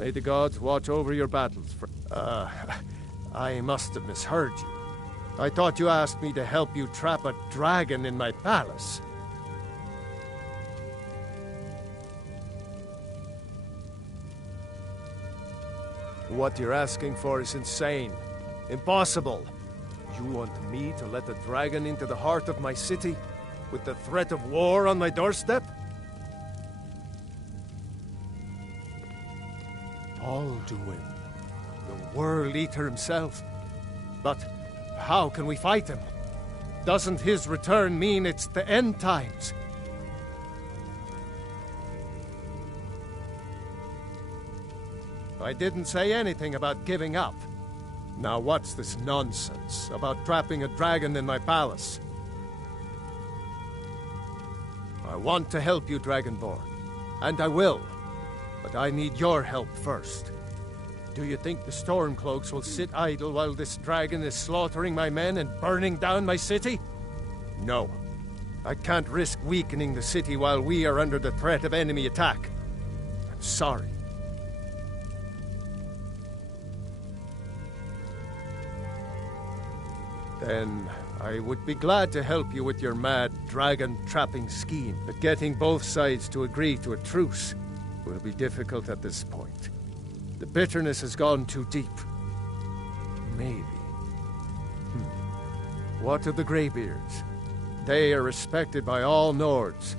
May the gods watch over your battles. I must have misheard you. I thought you asked me to help you trap a dragon in my palace. What you're asking for is insane. Impossible. You want me to let a dragon into the heart of my city, with the threat of war on my doorstep? Alduin, the World Eater himself. But how can we fight him? Doesn't his return mean it's the end times? I didn't say anything about giving up. Now what's this nonsense about trapping a dragon in my palace? I want to help you, Dragonborn, and I will. But I need your help first. Do you think the Stormcloaks will sit idle while this dragon is slaughtering my men and burning down my city? No. I can't risk weakening the city while we are under the threat of enemy attack. I'm sorry. Then I would be glad to help you with your mad dragon-trapping scheme, but getting both sides to agree to a truce will be difficult at this point. The bitterness has gone too deep. Maybe. What of the Greybeards? They are respected by all Nords.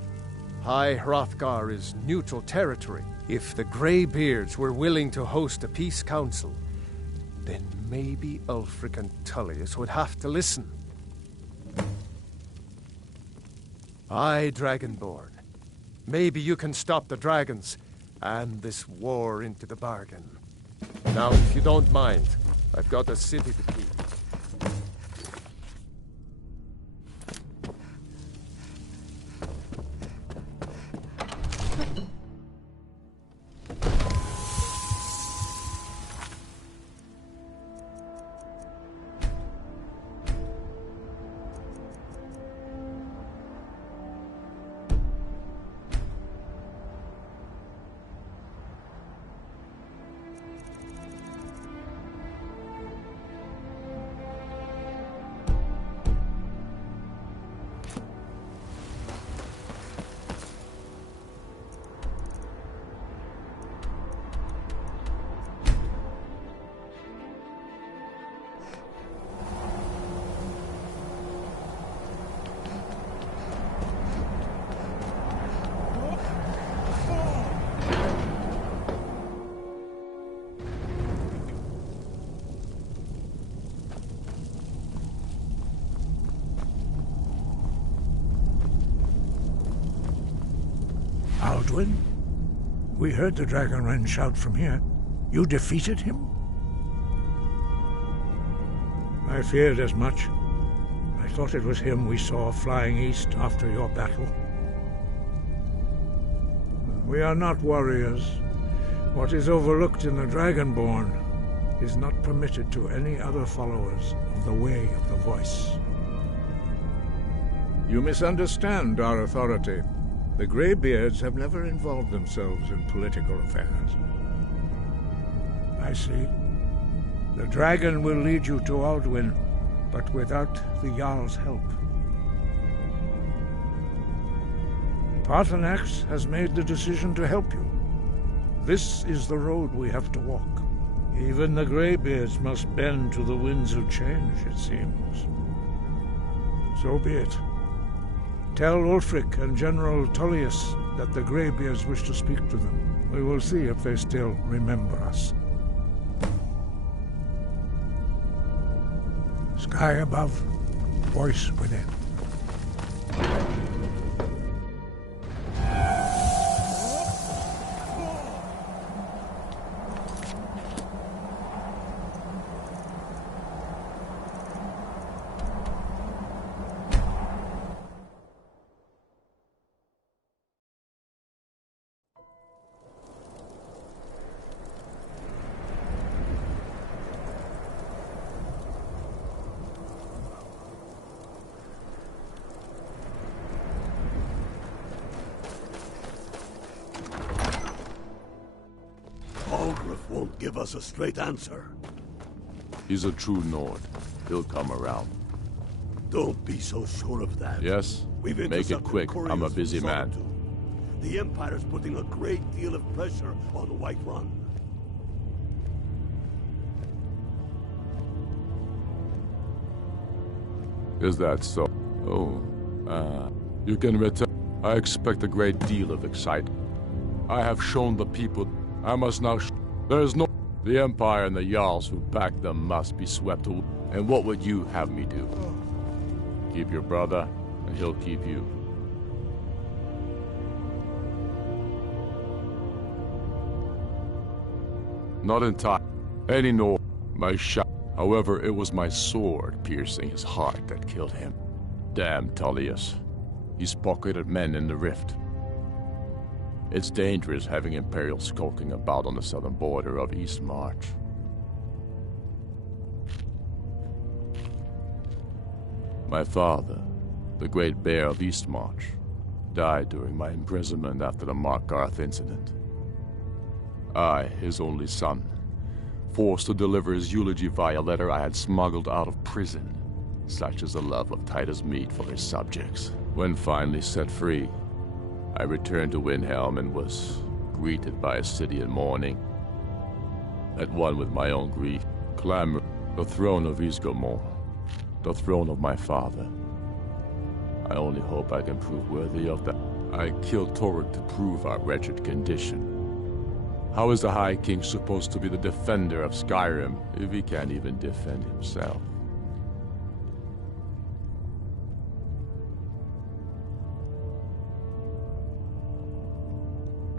High Hrothgar is neutral territory. If the Greybeards were willing to host a peace council, then maybe Ulfric and Tullius would have to listen. Aye, Dragonborn. Maybe you can stop the dragons, and this war into the bargain. Now, if you don't mind, I've got a city to keep. Alduin? We heard the Dragonren shout from here. You defeated him? I feared as much. I thought it was him we saw flying east after your battle. We are not warriors. What is overlooked in the Dragonborn is not permitted to any other followers of the Way of the Voice. You misunderstand our authority. The Greybeards have never involved themselves in political affairs. I see. The dragon will lead you to Alduin, but without the Jarl's help. Paarthurnax has made the decision to help you. This is the road we have to walk. Even the Greybeards must bend to the winds of change, it seems. So be it. Tell Ulfric and General Tullius that the Greybeards wish to speak to them. We will see if they still remember us. Sky above, voice within. Ulfric won't give us a straight answer. He's a true Nord. He'll come around. Don't be so sure of that. Yes? We've Make it intercepted quick. couriers I'm a from busy man. Solitude. The Empire's putting a great deal of pressure on the White Run. Is that so? Oh, you can return. I expect a great deal of excitement. I have shown the people. I must now there's no... The Empire and the Jarls who back them must be swept away. And what would you have me do? Keep your brother, and he'll keep you. Not in time. Any nor my shot. However, it was my sword piercing his heart that killed him. Damn Tullius. He's pocketed men in the rift. It's dangerous having Imperials skulking about on the southern border of East March. My father, the Great Bear of East March, died during my imprisonment after the Markarth incident. I, his only son, forced to deliver his eulogy via letter I had smuggled out of prison. Such is the love of Titus meat for his subjects. When finally set free, I returned to Windhelm and was greeted by a city in mourning. At one with my own grief, clamor the throne of Ysgramor, the throne of my father. I only hope I can prove worthy of that. I killed Torrik to prove our wretched condition. How is the High King supposed to be the defender of Skyrim if he can't even defend himself?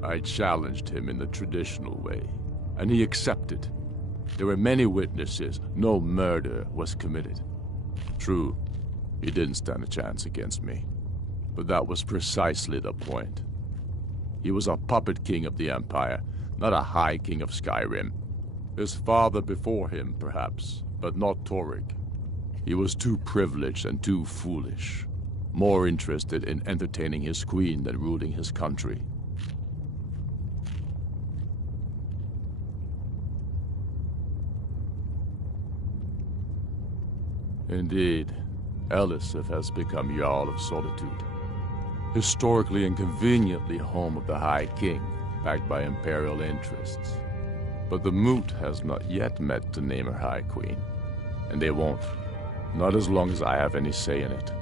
I challenged him in the traditional way, and he accepted. There were many witnesses. No murder was committed. True, he didn't stand a chance against me. But that was precisely the point. He was a puppet king of the Empire, not a High King of Skyrim. His father before him, perhaps, but not Torrik. He was too privileged and too foolish. More interested in entertaining his queen than ruling his country. Indeed, Elisif has become Jarl of Solitude. Historically and conveniently home of the High King, backed by Imperial interests. But the Moot has not yet met to name her High Queen. And they won't. Not as long as I have any say in it.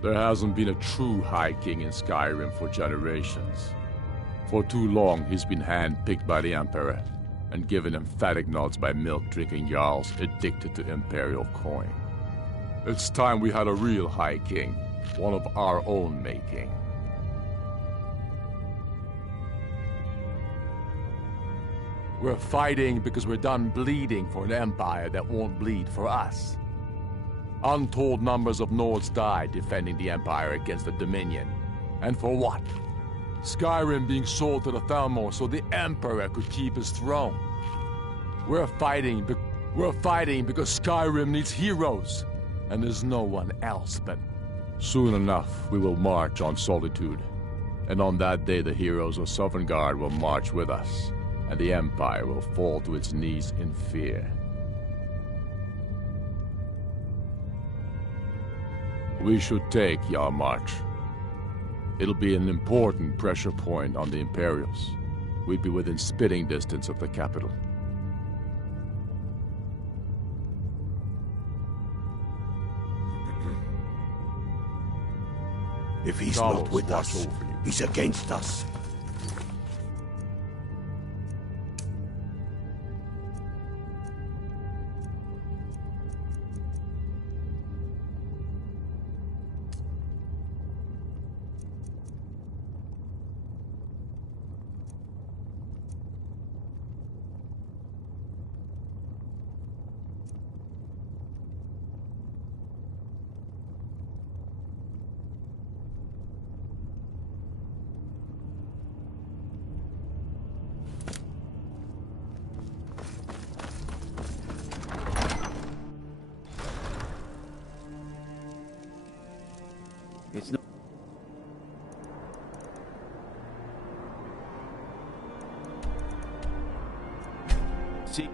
There hasn't been a true High King in Skyrim for generations. For too long he's been hand-picked by the Emperor, and given emphatic nods by milk-drinking Jarls addicted to Imperial coin. It's time we had a real High King, one of our own making. We're fighting because we're done bleeding for an empire that won't bleed for us. Untold numbers of Nords died defending the Empire against the Dominion. And for what? Skyrim being sold to the Thalmor so the Emperor could keep his throne. We're fighting because Skyrim needs heroes, and there's no one else but... Soon enough, we will march on Solitude, and on that day the heroes of Sovngarde will march with us, and the Empire will fall to its knees in fear. We should take Yarmarch. It'll be an important pressure point on the Imperials. We'd be within spitting distance of the capital. If he's Talos, not with watch us, over you. he's against us. See?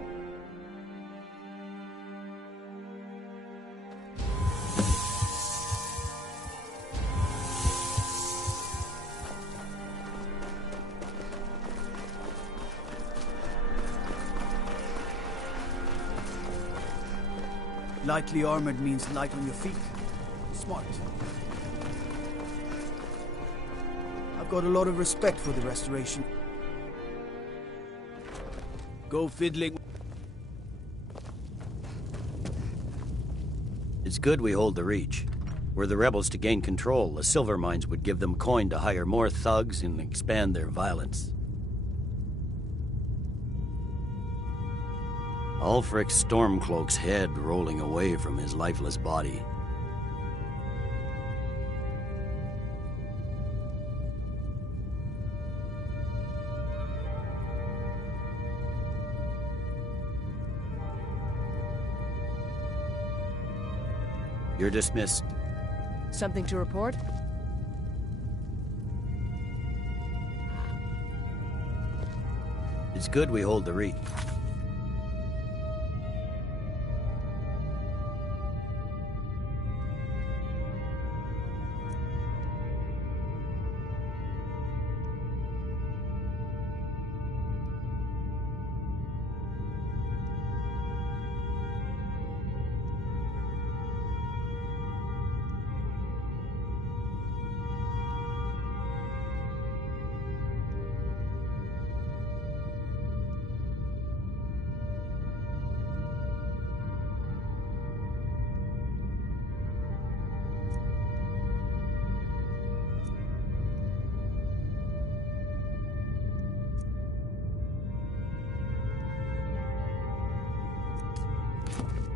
Lightly armored means light on your feet. Smart. I've got a lot of respect for the Restoration. Go fiddling. It's good we hold the Reach. Were the rebels to gain control, the silver mines would give them coin to hire more thugs and expand their violence. Ulfric's Stormcloak's head rolling away from his lifeless body. You're dismissed. Something to report? It's good we hold the Reach.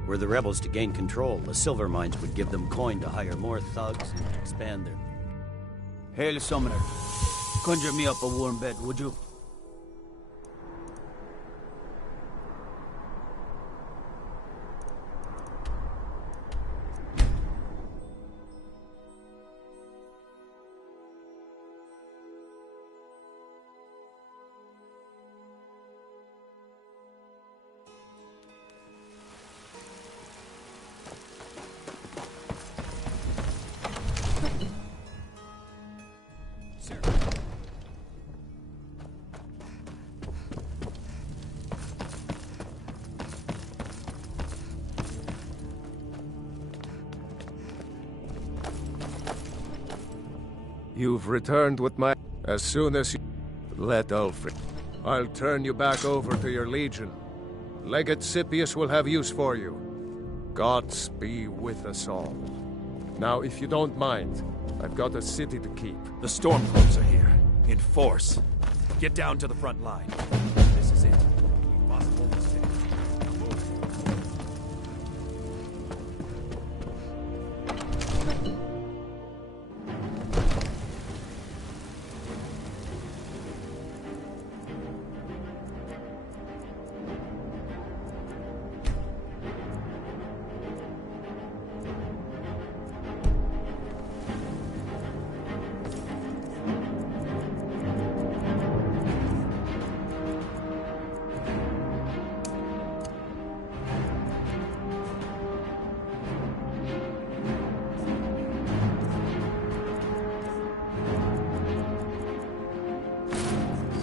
Were the rebels to gain control, the silver mines would give them coin to hire more thugs and expand their... Hail, Summoner. Conjure me up a warm bed, would you? You've returned with my... As soon as you... Let Ulfric. I'll turn you back over to your legion. Legate Scipius will have use for you. Gods be with us all. Now, if you don't mind, I've got a city to keep. The Stormcloaks are here, in force. Get down to the front line. This is it. We must hold the city.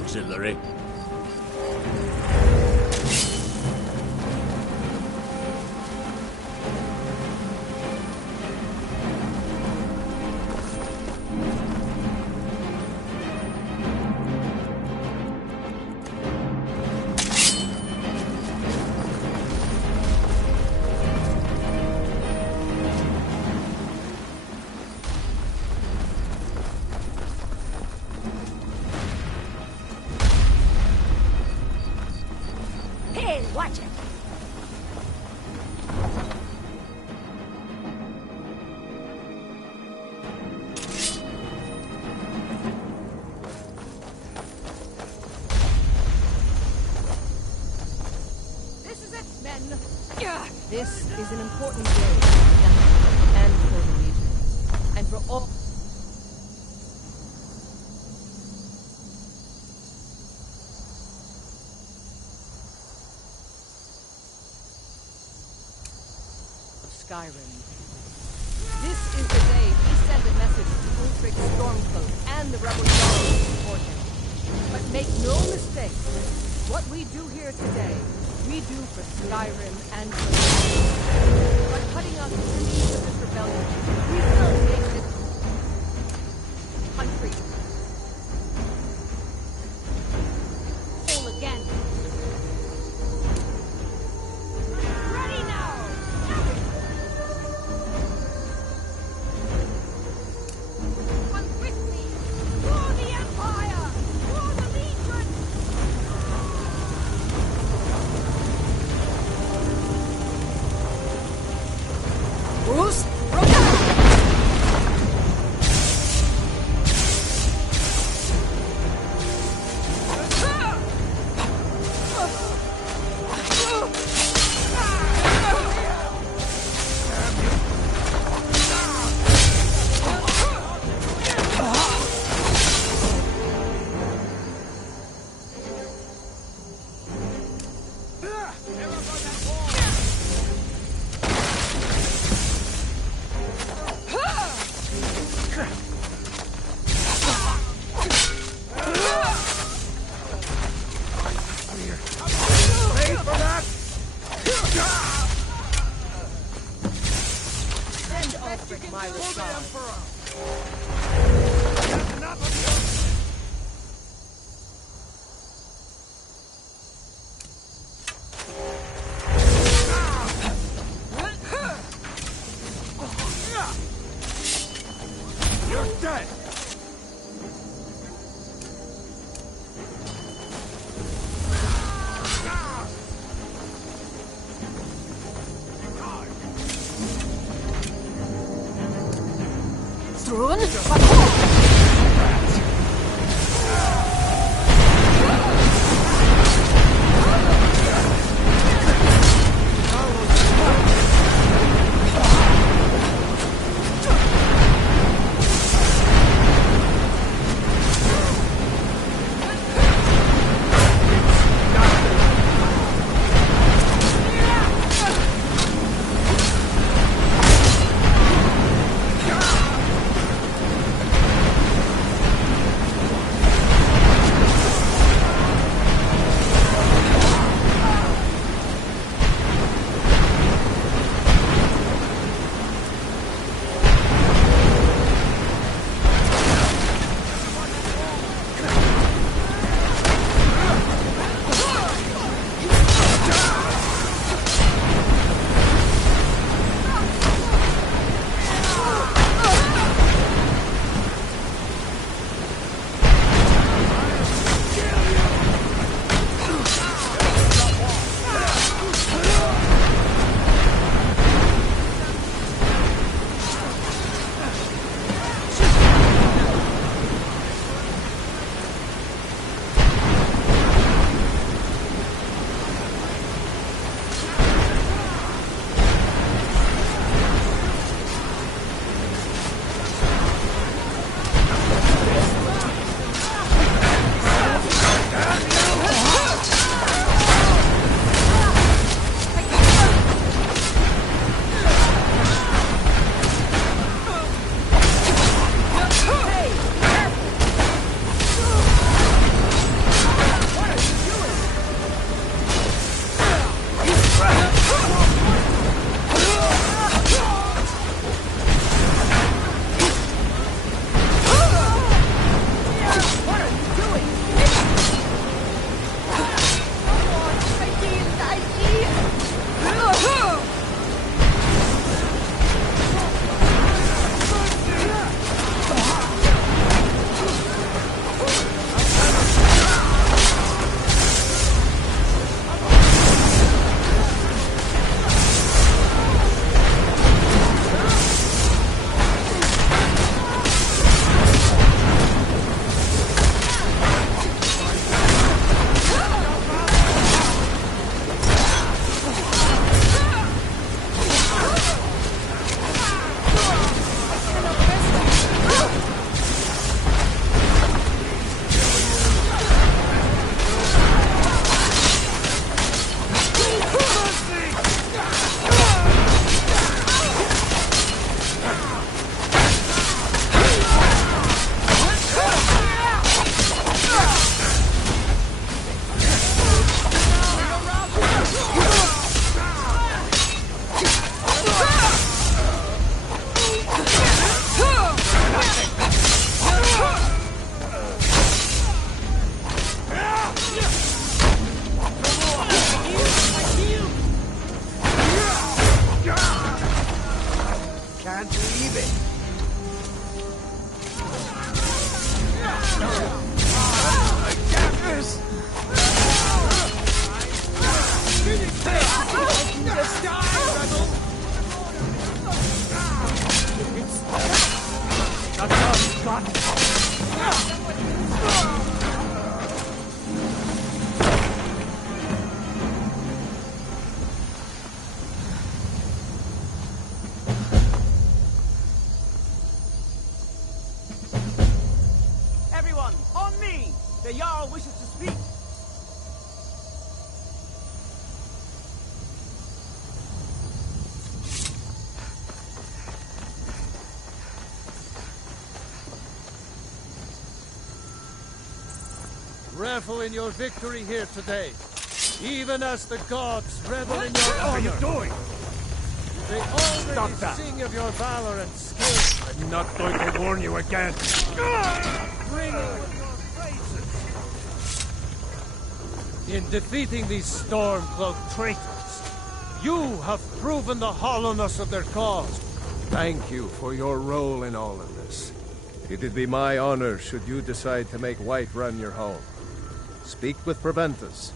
Auxiliary. Watch it! This is it, men! This is an important day for the and for the Legion, and for all... Skyrim. This is the day he sent a message to Ulfric Stormcloak and the rebel Jarl to support him. But make no mistake, what we do here today, we do for Skyrim and for the By cutting out the enemies of this rebellion, we will make this country whole again. Ready now! Come with me! For the Empire! For the Legion! Bruce, my regard. You're dead! revel in your victory here today, even as the gods revel in your honor. What are you doing? They already Stop that. sing of your valor and skill. I'm not going to warn you again. Ringing with your praises. In defeating these Stormcloak traitors, you have proven the hollowness of their cause. Thank you for your role in all of this. It'd be my honor should you decide to make Whiterun your home. Speak with Preventus.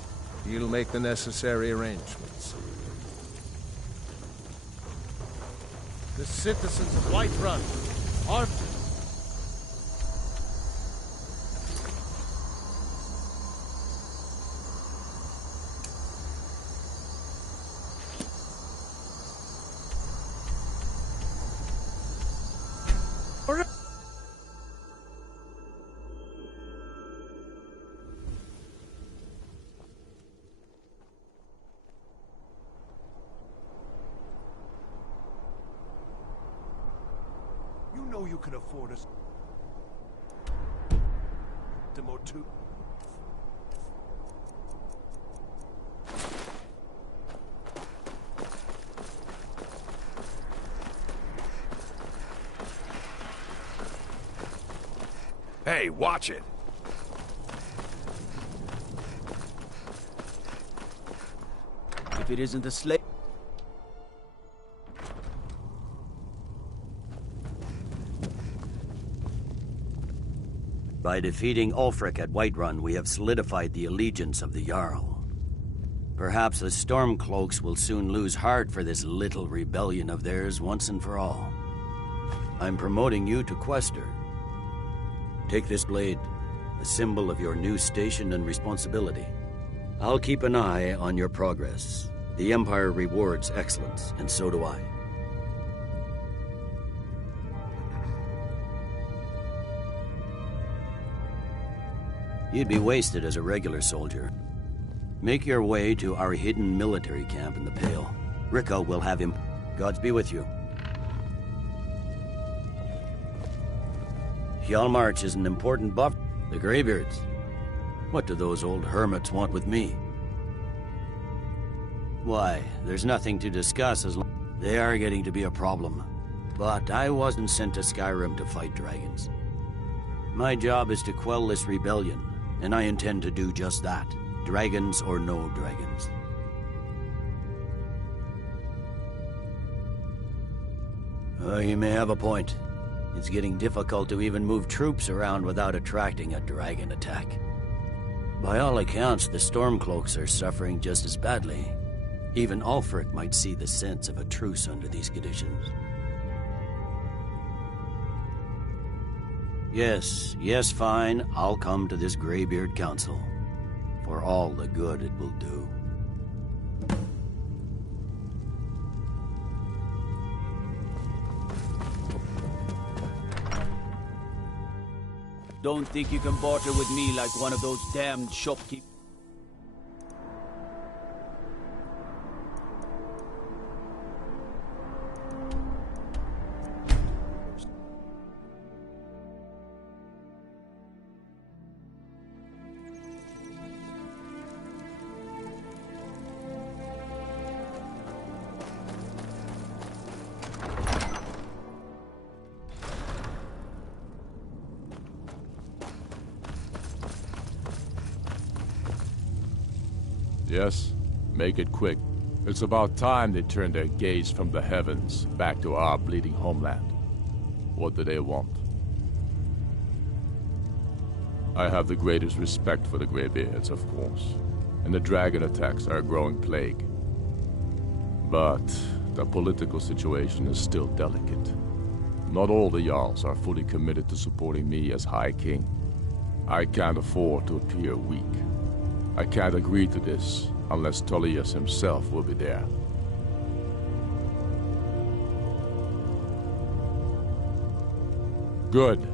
He'll make the necessary arrangements. The citizens of Whiterun are... You know you can afford us. Demo 2. Hey, watch it! If it isn't the slave... By defeating Ulfric at Whiterun, we have solidified the allegiance of the Jarl. Perhaps the Stormcloaks will soon lose heart for this little rebellion of theirs once and for all. I'm promoting you to Quester. Take this blade, a symbol of your new station and responsibility. I'll keep an eye on your progress. The Empire rewards excellence, and so do I. You'd be wasted as a regular soldier. Make your way to our hidden military camp in the Pale. Rico will have him. Gods be with you. Hjalmarch is an important buff. The Greybeards. What do those old hermits want with me? Why, there's nothing to discuss as long... They are getting to be a problem. But I wasn't sent to Skyrim to fight dragons. My job is to quell this rebellion, and I intend to do just that. Dragons or no dragons. You may have a point. It's getting difficult to even move troops around without attracting a dragon attack. By all accounts, the Stormcloaks are suffering just as badly. Even Ulfric might see the sense of a truce under these conditions. Yes, fine. I'll come to this Greybeard Council. For all the good it will do. Don't think you can barter with me like one of those damned shopkeepers. Yes, make it quick. It's about time they turned their gaze from the heavens back to our bleeding homeland. What do they want? I have the greatest respect for the Greybeards, of course, and the dragon attacks are a growing plague. But the political situation is still delicate. Not all the Jarls are fully committed to supporting me as High King. I can't afford to appear weak. I can't agree to this unless Tullius himself will be there. Good.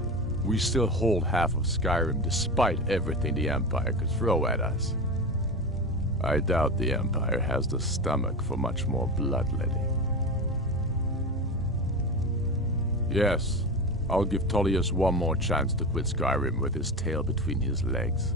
We still hold half of Skyrim despite everything the Empire could throw at us. I doubt the Empire has the stomach for much more bloodletting. Yes, I'll give Tullius one more chance to quit Skyrim with his tail between his legs.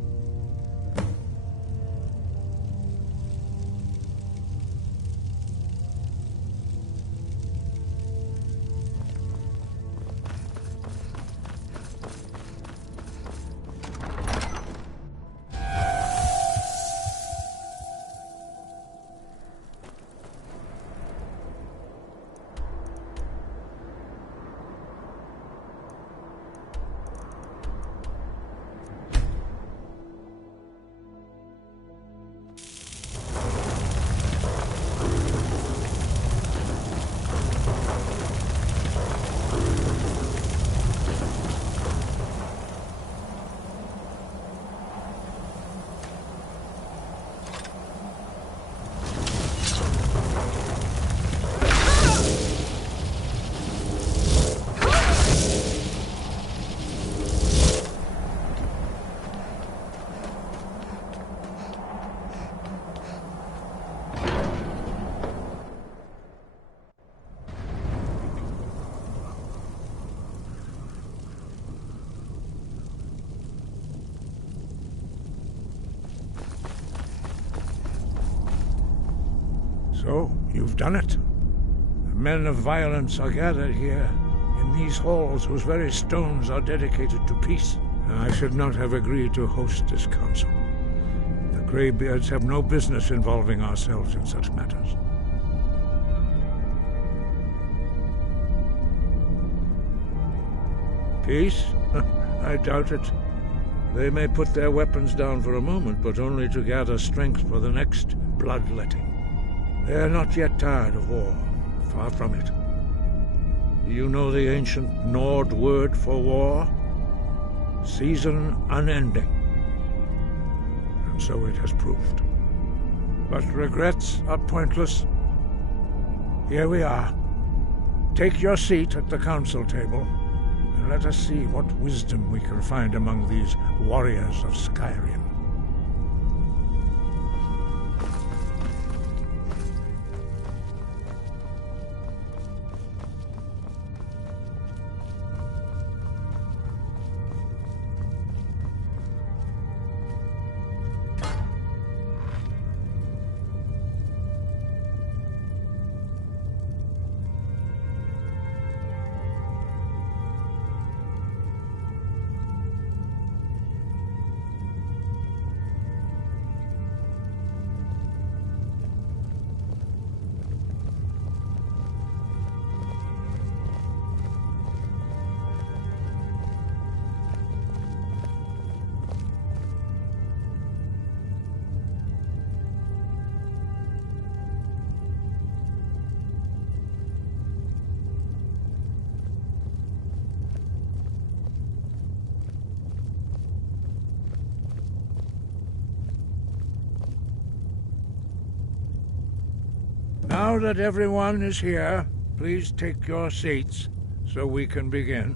So, you've done it. The men of violence are gathered here, in these halls whose very stones are dedicated to peace. I should not have agreed to host this council. The Greybeards have no business involving ourselves in such matters. Peace? I doubt it. They may put their weapons down for a moment, but only to gather strength for the next bloodletting. They are not yet tired of war. Far from it. Do you know the ancient Nord word for war? Season unending. And so it has proved. But regrets are pointless. Here we are. Take your seat at the council table. Let us see what wisdom we can find among these warriors of Skyrim. Now that everyone is here, please take your seats so we can begin.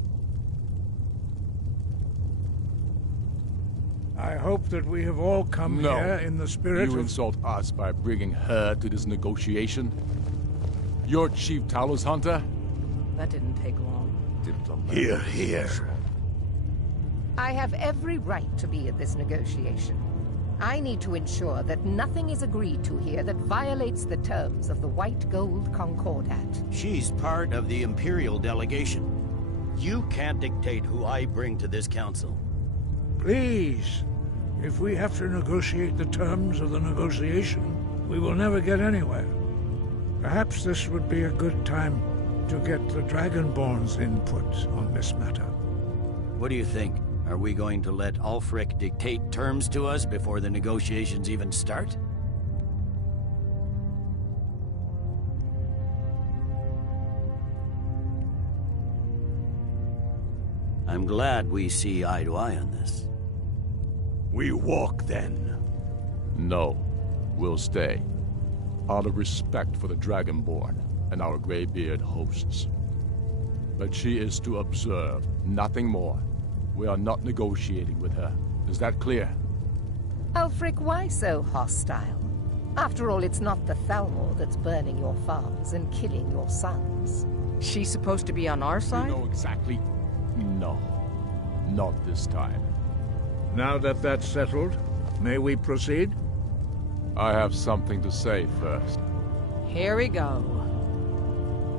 I hope that we have all come here in the spirit of... You insult us by bringing her to this negotiation? You're Chief Talos Hunter? That didn't take long. Here, here. I have every right to be at this negotiation. I need to ensure that nothing is agreed to here that violates the terms of the White Gold Concordat. She's part of the Imperial delegation. You can't dictate who I bring to this council. Please, if we have to negotiate the terms of the negotiation, we will never get anywhere. Perhaps this would be a good time to get the Dragonborn's input on this matter. What do you think? Are we going to let Ulfric dictate terms to us before the negotiations even start? I'm glad we see eye to eye on this. We walk, then. No. We'll stay. Out of respect for the Dragonborn and our Greybeard hosts. But she is to observe, nothing more. We are not negotiating with her. Is that clear? Ulfric, why so hostile? After all, it's not the Thalmor that's burning your farms and killing your sons. She's supposed to be on our side? You know exactly... No. Not this time. Now that that's settled, may we proceed? I have something to say first. Here we go.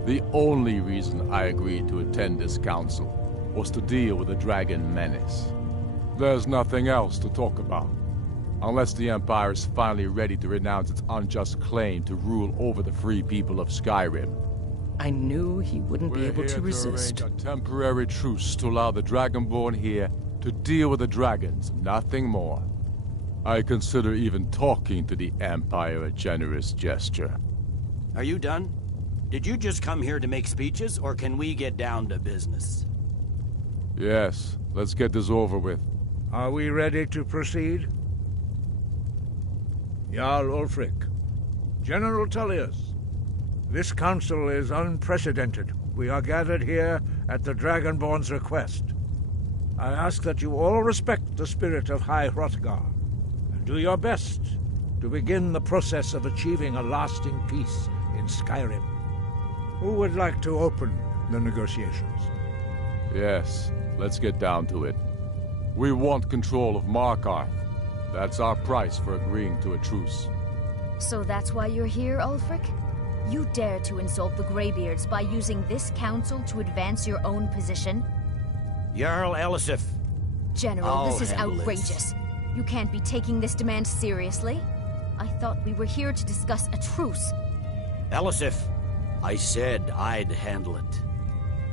The only reason I agreed to attend this council was to deal with the dragon menace. There's nothing else to talk about. Unless the Empire is finally ready to renounce its unjust claim to rule over the free people of Skyrim. I knew he wouldn't be able to resist. We're here to arrange a temporary truce to allow the Dragonborn here to deal with the dragons, nothing more. I consider even talking to the Empire a generous gesture. Are you done? Did you just come here to make speeches, or can we get down to business? Yes, let's get this over with. Are we ready to proceed? Jarl Ulfric. General Tullius. This council is unprecedented. We are gathered here at the Dragonborn's request. I ask that you all respect the spirit of High Hrothgar, and do your best to begin the process of achieving a lasting peace in Skyrim. Who would like to open the negotiations? Yes. Let's get down to it. We want control of Markarth. That's our price for agreeing to a truce. So that's why you're here, Ulfric? You dare to insult the Greybeards by using this council to advance your own position? Jarl Elisif. General, this is outrageous. You can't be taking this demand seriously. I thought we were here to discuss a truce. Elisif, I said I'd handle it.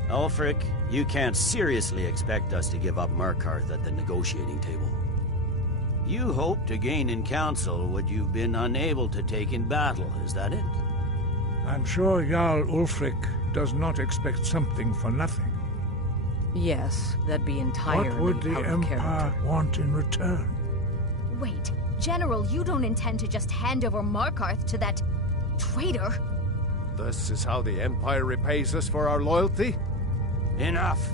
Ulfric, you can't seriously expect us to give up Markarth at the negotiating table. You hope to gain in council what you've been unable to take in battle, is that it? I'm sure Jarl Ulfric does not expect something for nothing. Yes, that'd be entirely What would the out of Empire character. want in return? Wait, General, you don't intend to just hand over Markarth to that traitor? This is how the Empire repays us for our loyalty? Enough.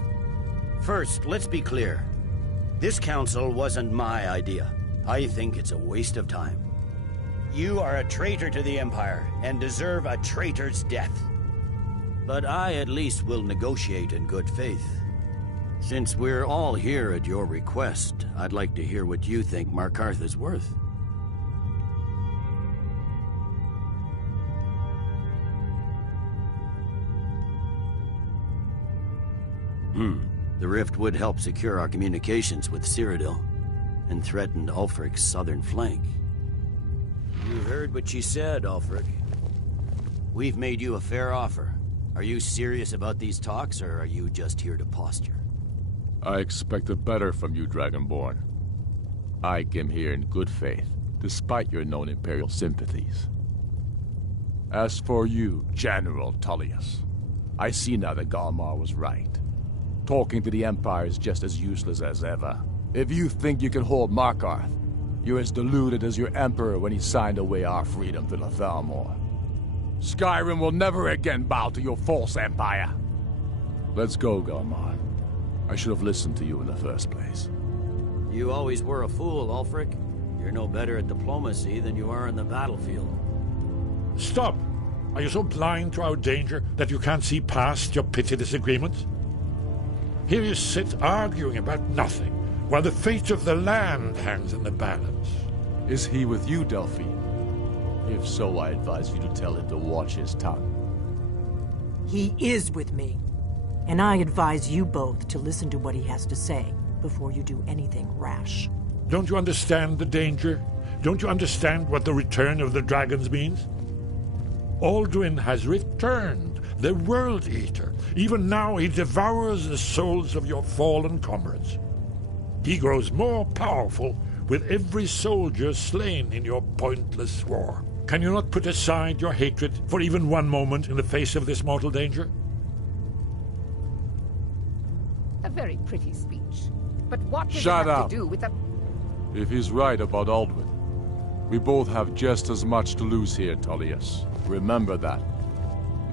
First, let's be clear. This council wasn't my idea. I think it's a waste of time. You are a traitor to the Empire, and deserve a traitor's death. But I at least will negotiate in good faith. Since we're all here at your request, I'd like to hear what you think Markarth is worth. The rift would help secure our communications with Cyrodiil, and threatened Ulfric's southern flank. You heard what she said, Ulfric. We've made you a fair offer. Are you serious about these talks, or are you just here to posture? I expected better from you, Dragonborn. I came here in good faith, despite your known Imperial sympathies. As for you, General Tullius, I see now that Galmar was right. Talking to the Empire is just as useless as ever. If you think you can hold Markarth, you're as deluded as your Emperor when he signed away our freedom to the Thalmor. Skyrim will never again bow to your false empire. Let's go, Galmar. I should have listened to you in the first place. You always were a fool, Ulfric. You're no better at diplomacy than you are in the battlefield. Stop! Are you so blind to our danger that you can't see past your petty disagreements? Here you sit arguing about nothing, while the fate of the land hangs in the balance. Is he with you, Delphine? If so, I advise you to tell him to watch his tongue. He is with me, and I advise you both to listen to what he has to say before you do anything rash. Don't you understand the danger? Don't you understand what the return of the dragons means? Alduin has returned, the World Eater. Even now he devours the souls of your fallen comrades. He grows more powerful with every soldier slain in your pointless war. Can you not put aside your hatred for even one moment in the face of this mortal danger? A very pretty speech. But what does Shut it have up. to do with the... If he's right about Alduin, we both have just as much to lose here, Tullius. Remember that.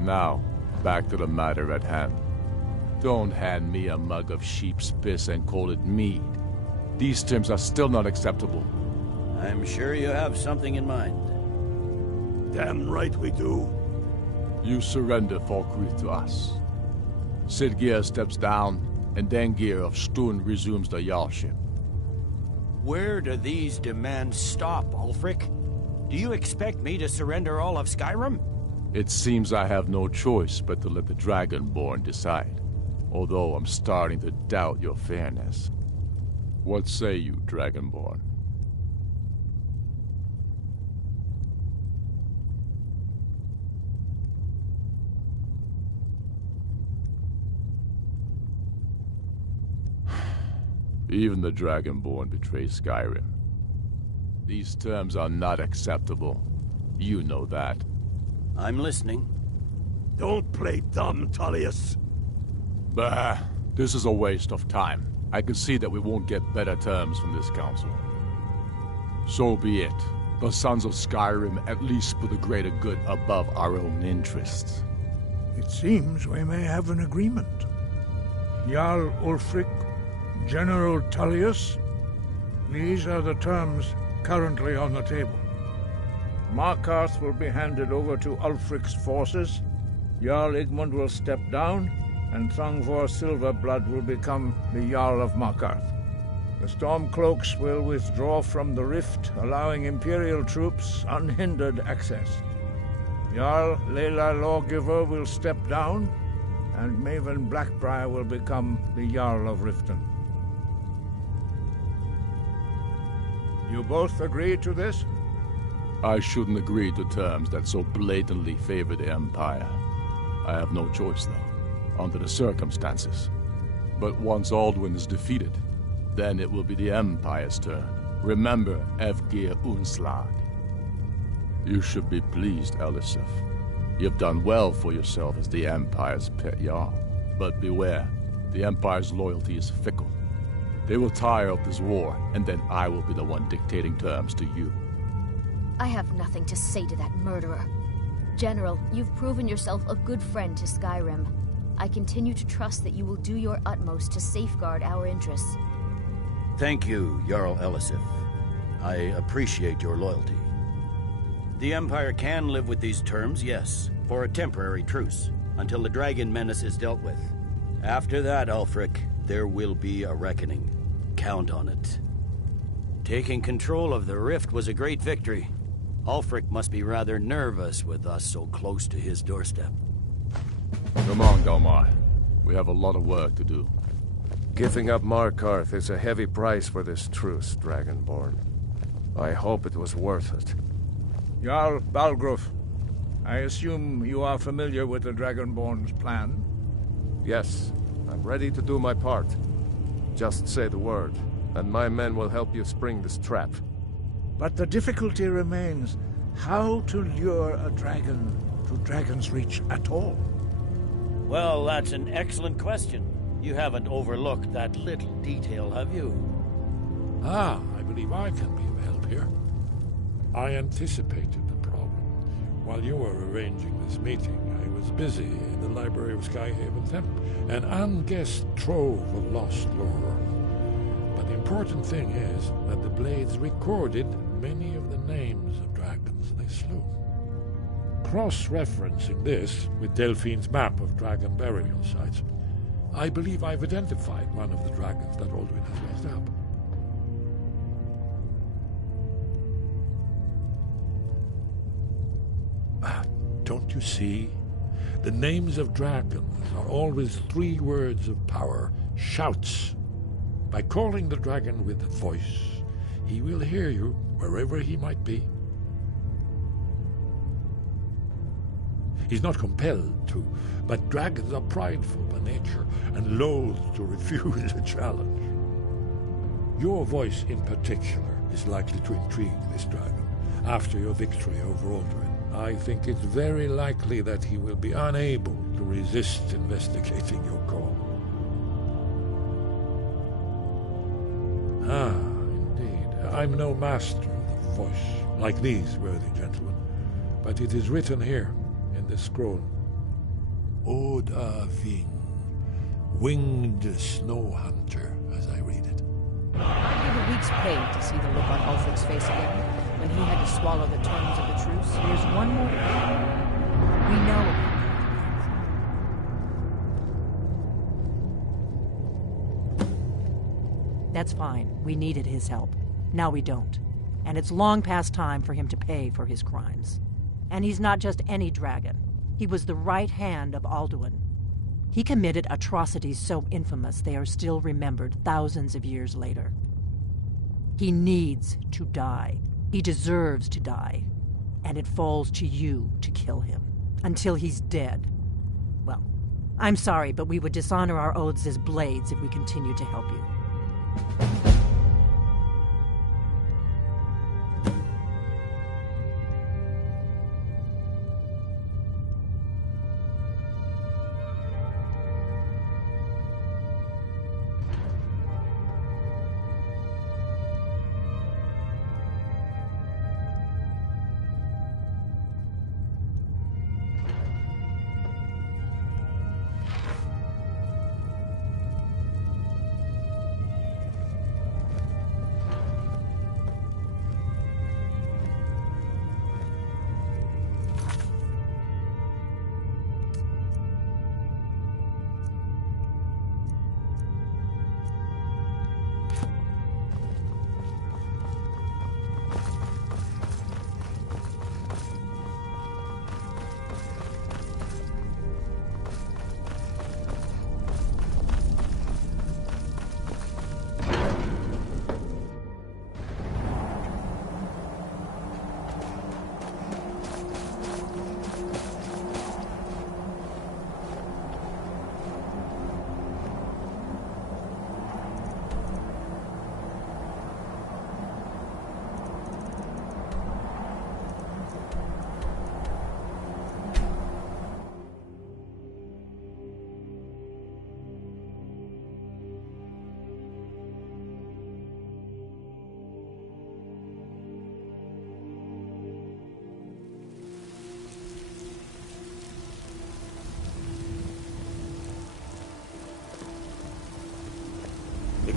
Now, back to the matter at hand. Don't hand me a mug of sheep's piss and call it mead. These terms are still not acceptable. I'm sure you have something in mind. Damn right we do. You surrender Falkreath to us. Sidgeir steps down, and Dengir of Stun resumes the Jarlship. Where do these demands stop, Ulfric? Do you expect me to surrender all of Skyrim? It seems I have no choice but to let the Dragonborn decide, although I'm starting to doubt your fairness. What say you, Dragonborn? Even the Dragonborn betray Skyrim. These terms are not acceptable. You know that. I'm listening. Don't play dumb, Tullius. Bah, this is a waste of time. I can see that we won't get better terms from this council. So be it. The Sons of Skyrim at least put the greater good above our own interests. It seems we may have an agreement. Jarl Ulfric, General Tullius, these are the terms currently on the table. Markarth will be handed over to Ulfric's forces, Jarl Igmund will step down, and Thongvor Silverblood will become the Jarl of Markarth. The Stormcloaks will withdraw from the rift, allowing Imperial troops unhindered access. Jarl Layla Lawgiver will step down, and Maven Blackbriar will become the Jarl of Riften. You both agree to this? I shouldn't agree to terms that so blatantly favor the Empire. I have no choice, though, under the circumstances. But once Alduin is defeated, then it will be the Empire's turn. Remember Evgir Unslag. You should be pleased, Elisif. You've done well for yourself as the Empire's pet Jarl. But beware, the Empire's loyalty is fickle. They will tire of this war, and then I will be the one dictating terms to you. I have nothing to say to that murderer. General, you've proven yourself a good friend to Skyrim. I continue to trust that you will do your utmost to safeguard our interests. Thank you, Jarl Elisif. I appreciate your loyalty. The Empire can live with these terms, yes, for a temporary truce, until the dragon menace is dealt with. After that, Ulfric, there will be a reckoning. Count on it. Taking control of the rift was a great victory. Ulfric must be rather nervous with us so close to his doorstep. Come on, Galmar. We have a lot of work to do. Giving up Markarth is a heavy price for this truce, Dragonborn. I hope it was worth it. Jarl Balgruf, I assume you are familiar with the Dragonborn's plan? Yes, I'm ready to do my part. Just say the word, and my men will help you spring this trap. But the difficulty remains how to lure a dragon to Dragon's Reach at all. Well, that's an excellent question. You haven't overlooked that little detail, have you? I believe I can be of help here. I anticipated the problem. While you were arranging this meeting, I was busy in the library of Skyhaven Temp, an unguessed trove of lost lore. But the important thing is that the Blades recorded many of the names of dragons they slew. Cross-referencing this with Delphine's map of dragon burial sites, I believe I've identified one of the dragons that Alduin has raised up. Don't you see? The names of dragons are always 3 words of power, shouts. By calling the dragon with a voice, he will hear you wherever he might be. He's not compelled to, but dragons are prideful by nature and loath to refuse a challenge. Your voice in particular is likely to intrigue this dragon after your victory over Alduin. I think it's very likely that he will be unable to resist investigating your call. Indeed. I'm no master of the voice, like these worthy gentlemen, but it is written here in this scroll. Oda Ving, winged snow hunter, as I read it. I'd give a week's pay to see the look on Ulfric's face again, when he had to swallow the terms of the truce. There's one more thing. We know about. That's fine. We needed his help. Now we don't. And it's long past time for him to pay for his crimes. And he's not just any dragon. He was the right hand of Alduin. He committed atrocities so infamous they are still remembered thousands of years later. He needs to die. He deserves to die. And it falls to you to kill him. Until he's dead. Well, I'm sorry, but we would dishonor our oaths as Blades if we continued to help you.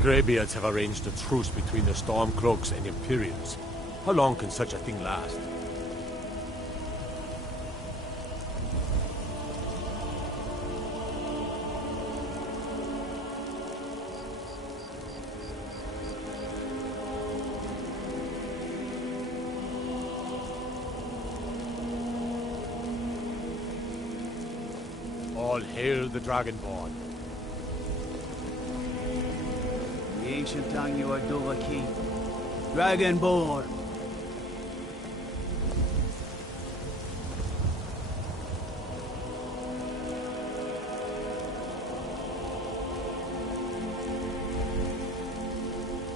Greybeards have arranged a truce between the Stormcloaks and Imperials. How long can such a thing last? All hail the Dragonborn. The ancient tongue you are Dovahkiin. Dragonborn.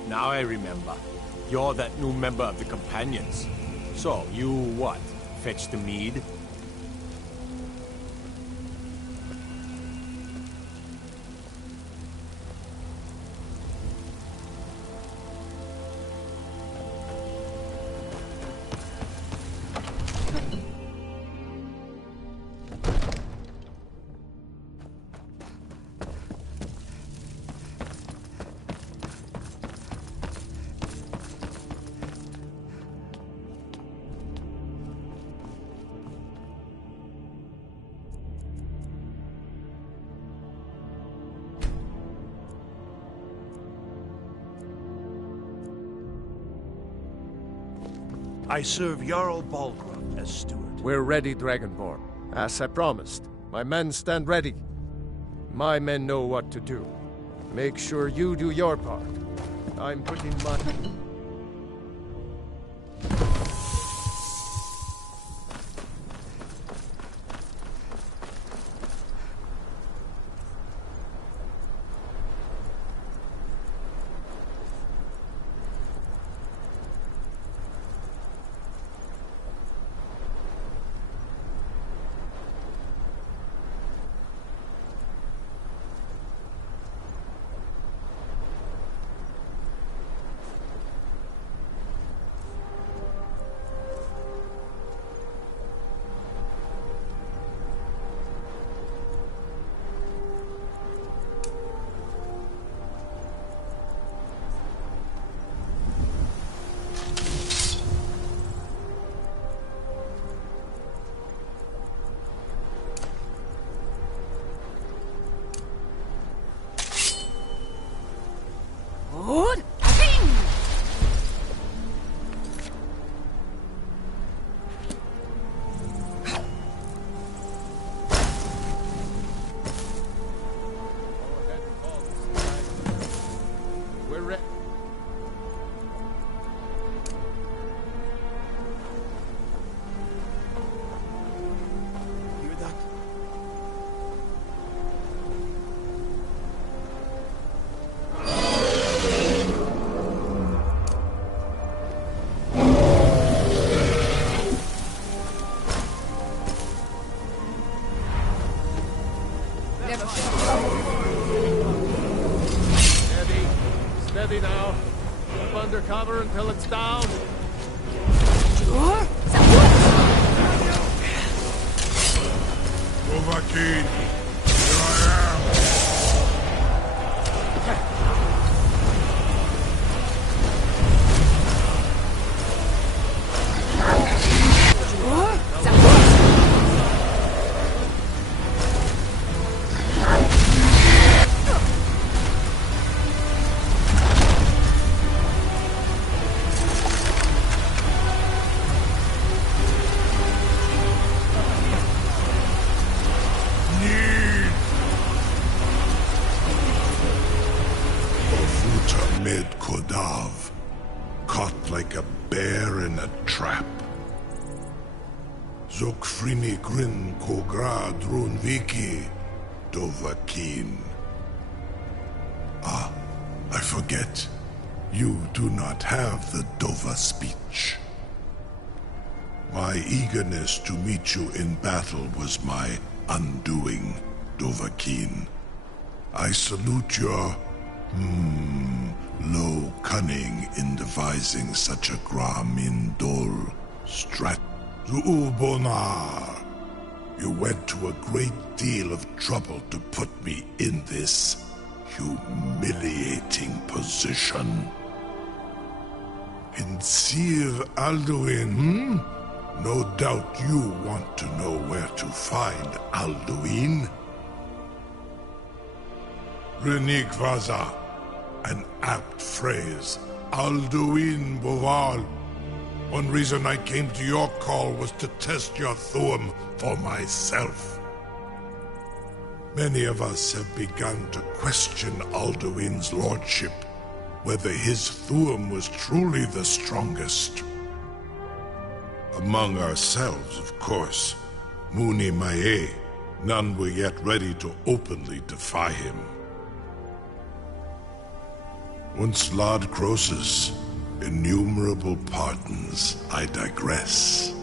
Now I remember. You're that new member of the Companions. So, you what? Fetch the mead? I serve Jarl Balgruuf as steward. We're ready, Dragonborn. As I promised, my men stand ready. My men know what to do. Make sure you do your part. I'm putting my... Steady now. Keep under cover until it's down. Dovahkiin, here I am. Caught like a bear in a trap. Zokfrini grin kogra drunviki, Dovahkiin. Ah, I forget. You do not have the Dova speech. My eagerness to meet you in battle was my undoing, Dovahkiin. I salute your low cunning in devising such a Gramindol strat. Zuubonar, you went to a great deal of trouble to put me in this humiliating position. In Sir Alduin, No doubt you want to know where to find Alduin. Renikvaza, an apt phrase. Alduin Boval. One reason I came to your call was to test your Thuum for myself. Many of us have begun to question Alduin's lordship, whether his Thuum was truly the strongest. Among ourselves, of course, Muni Mae, none were yet ready to openly defy him. Once Lord Croesus, innumerable pardons, I digress.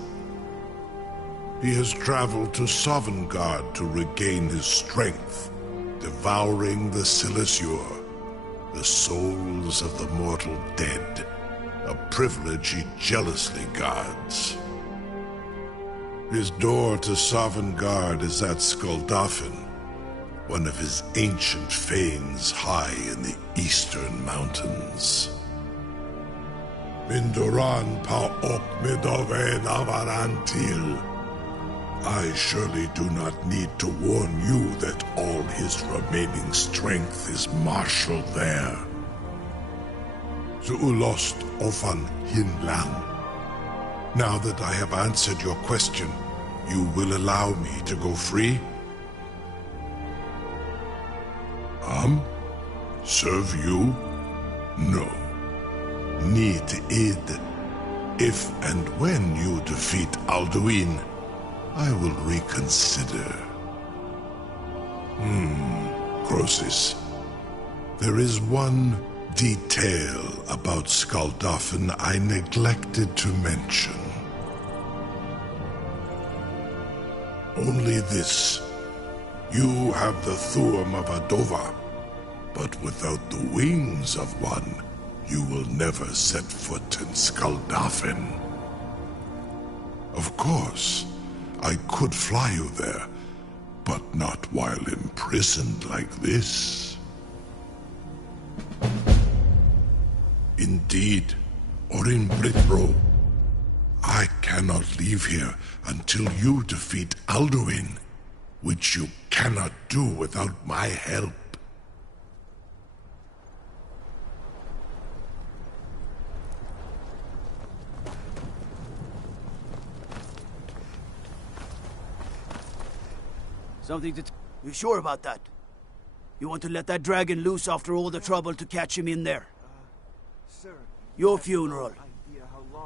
He has traveled to Sovngarde to regain his strength, devouring the Silesure, the souls of the mortal dead, a privilege he jealously guards. His door to Sovngarde is at Skuldafn, one of his ancient fanes high in the eastern mountains. Mindoran pa-ok midove navarantil. I surely do not need to warn you that all his remaining strength is marshaled there. Zuulost ofan hinlan. Now that I have answered your question, you will allow me to go free? Serve you? No. Need id. If and when you defeat Alduin, I will reconsider. Croesus. There is one detail about Skuldafn I neglected to mention. Only this. You have the Thuum of a Dova, but without the wings of one, you will never set foot in Skuldafn. Of course, I could fly you there, but not while imprisoned like this. Indeed, Orin Britbro, I cannot leave here until you defeat Alduin, which you cannot do without my help. Something to... You sure about that? You want to let that dragon loose after all the trouble to catch him in there? Your funeral.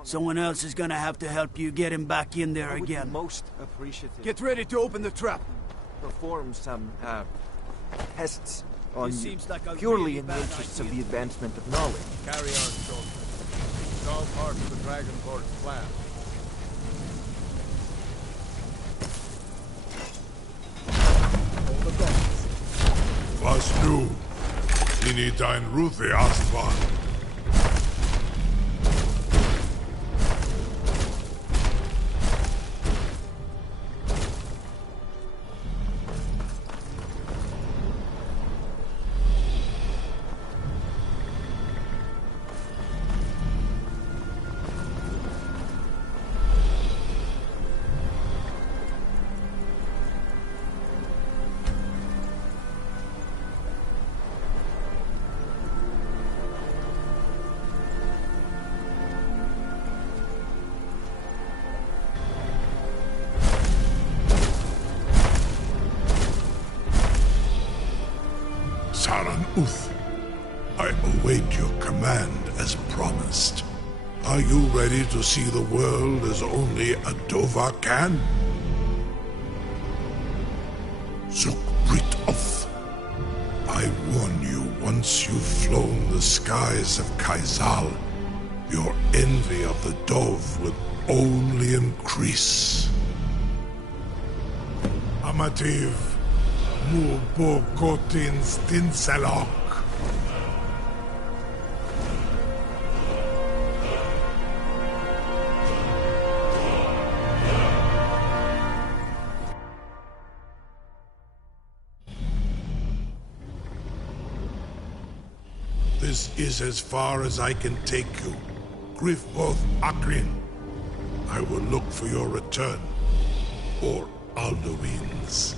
Someone else is gonna have to help you get him back in there again. Most appreciative. Get ready to open the trap. Perform some, tests on like purely really in the bad interests of idea. the advancement of knowledge. Carry on, soldier. It's all part of the Dragonborn's plan. Was nu? Ini dein Ruthi Astvan. Saran Uth, I await your command as promised. Are you ready to see the world as only a Dova can? Zukbrit Uth, I warn you, once you've flown the skies of Kaizal, your envy of the Dove will only increase. Amativ, Mubo Gotin Stinselok. This is as far as I can take you. Grifboth Akrin. I will look for your return. Or Alduin's.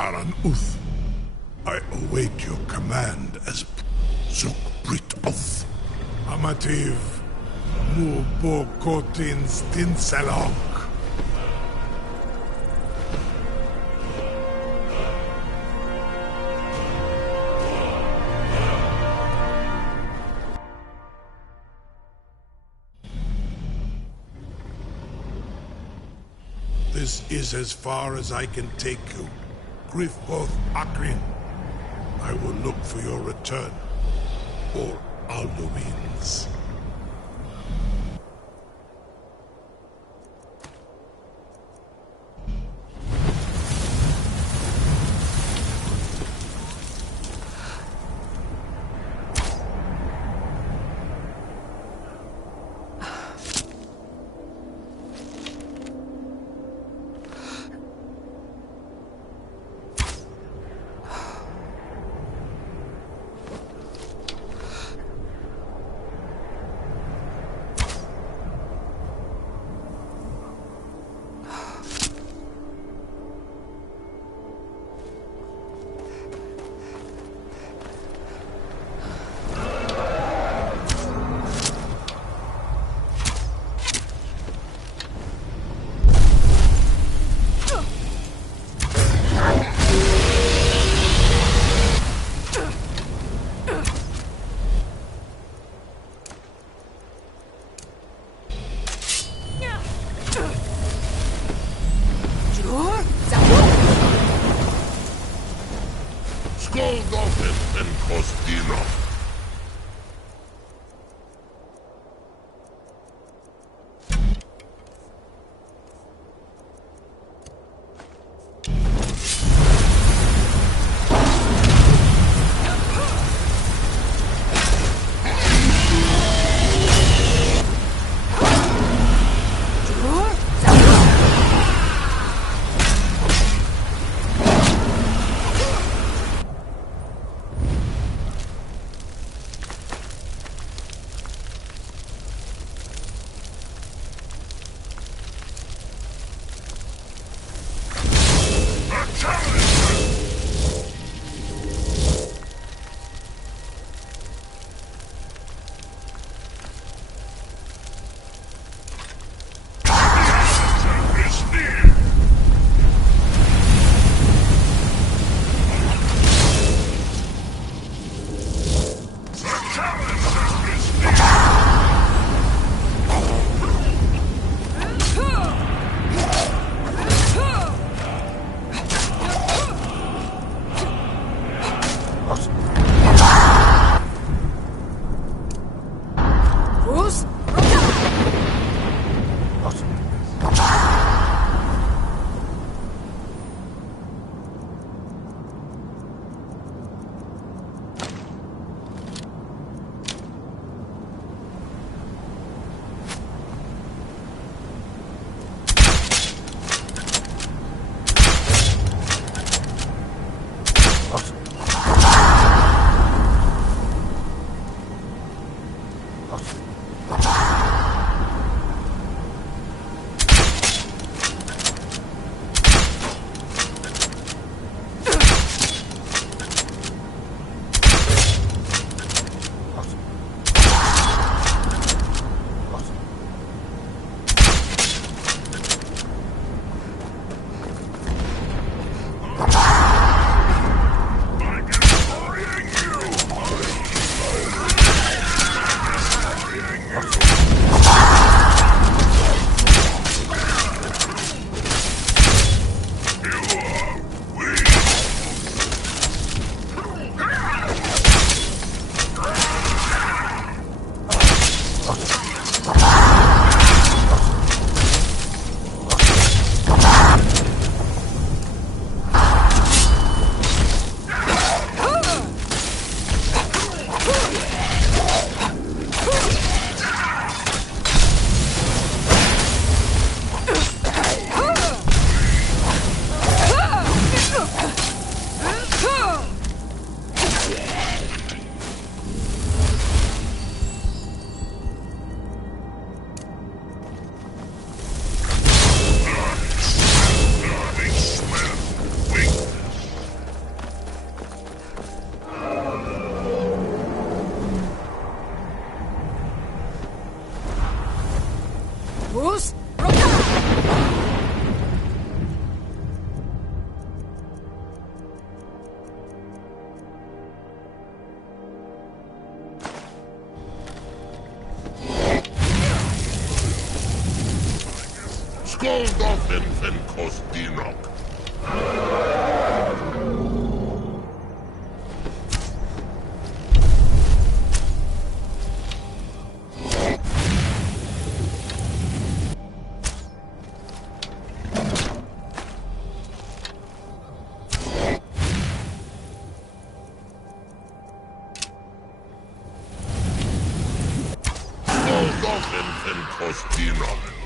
Taran Uth. I await your command as Zuk Brit Oth. Amativ Mubo Kotin Stinselok. This is as far as I can take you. Grifboth Akrin. I will look for your return. Or Alduin's. Who's? Skål offen fen Kostinok. Skål offen fen Kostinok.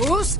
Us!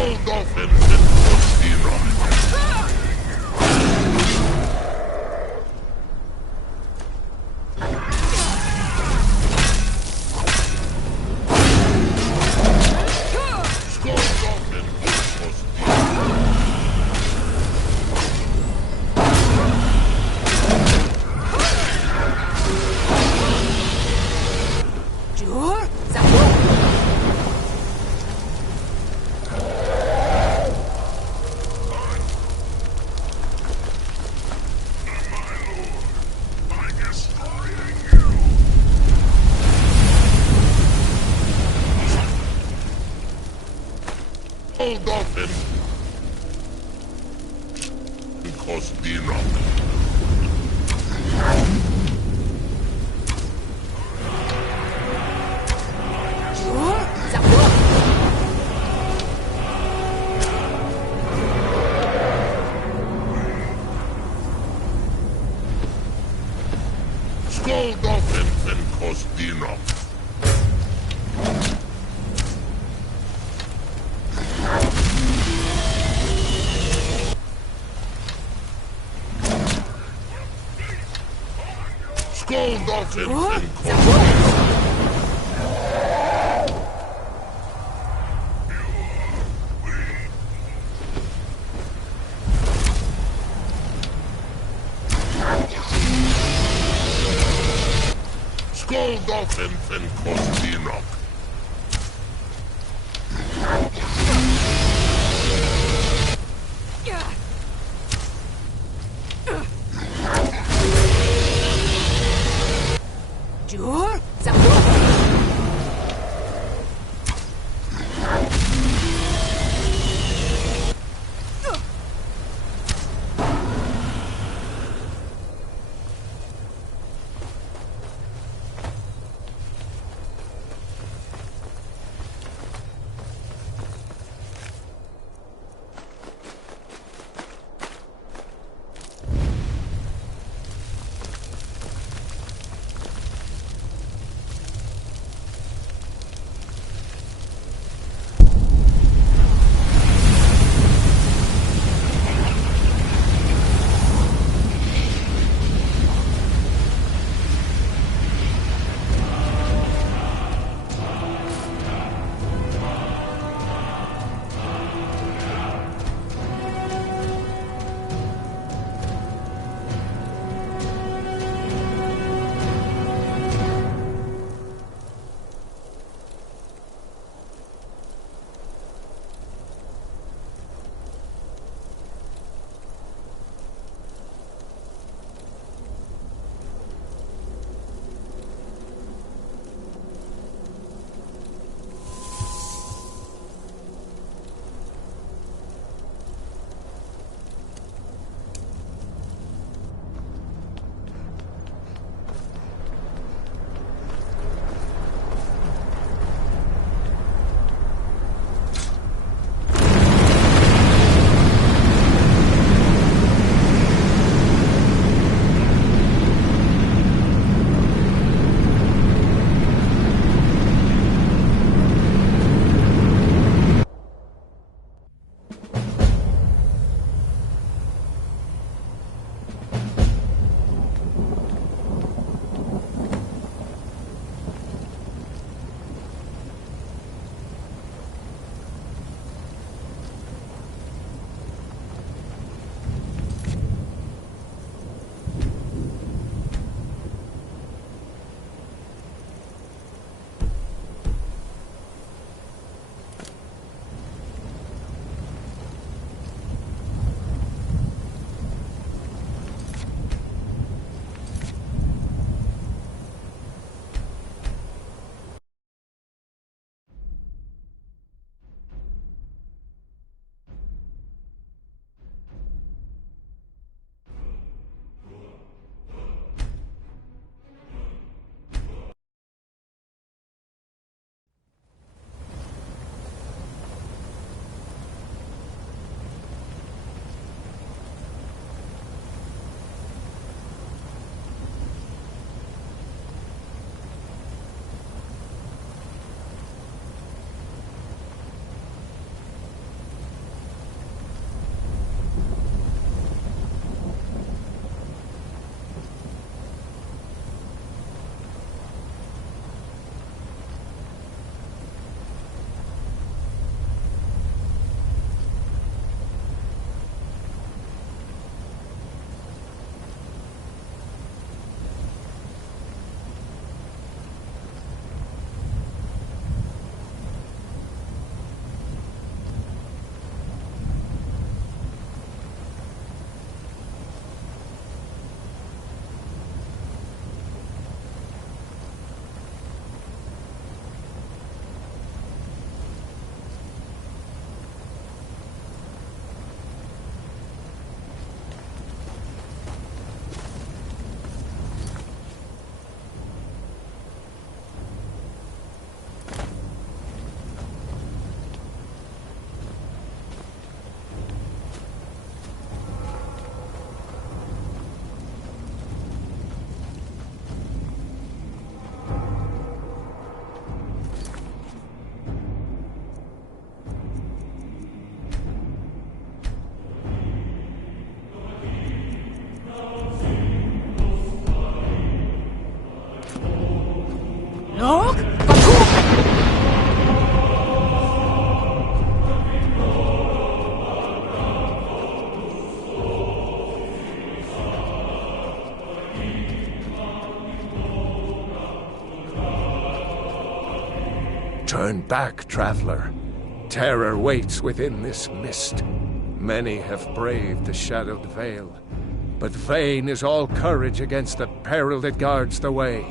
Hold off him. Because Scold off him and cause enough. Scold off him and cause Scold off him and cause enough. Turn back, traveler. Terror waits within this mist. Many have braved the shadowed veil, but vain is all courage against the peril that guards the way.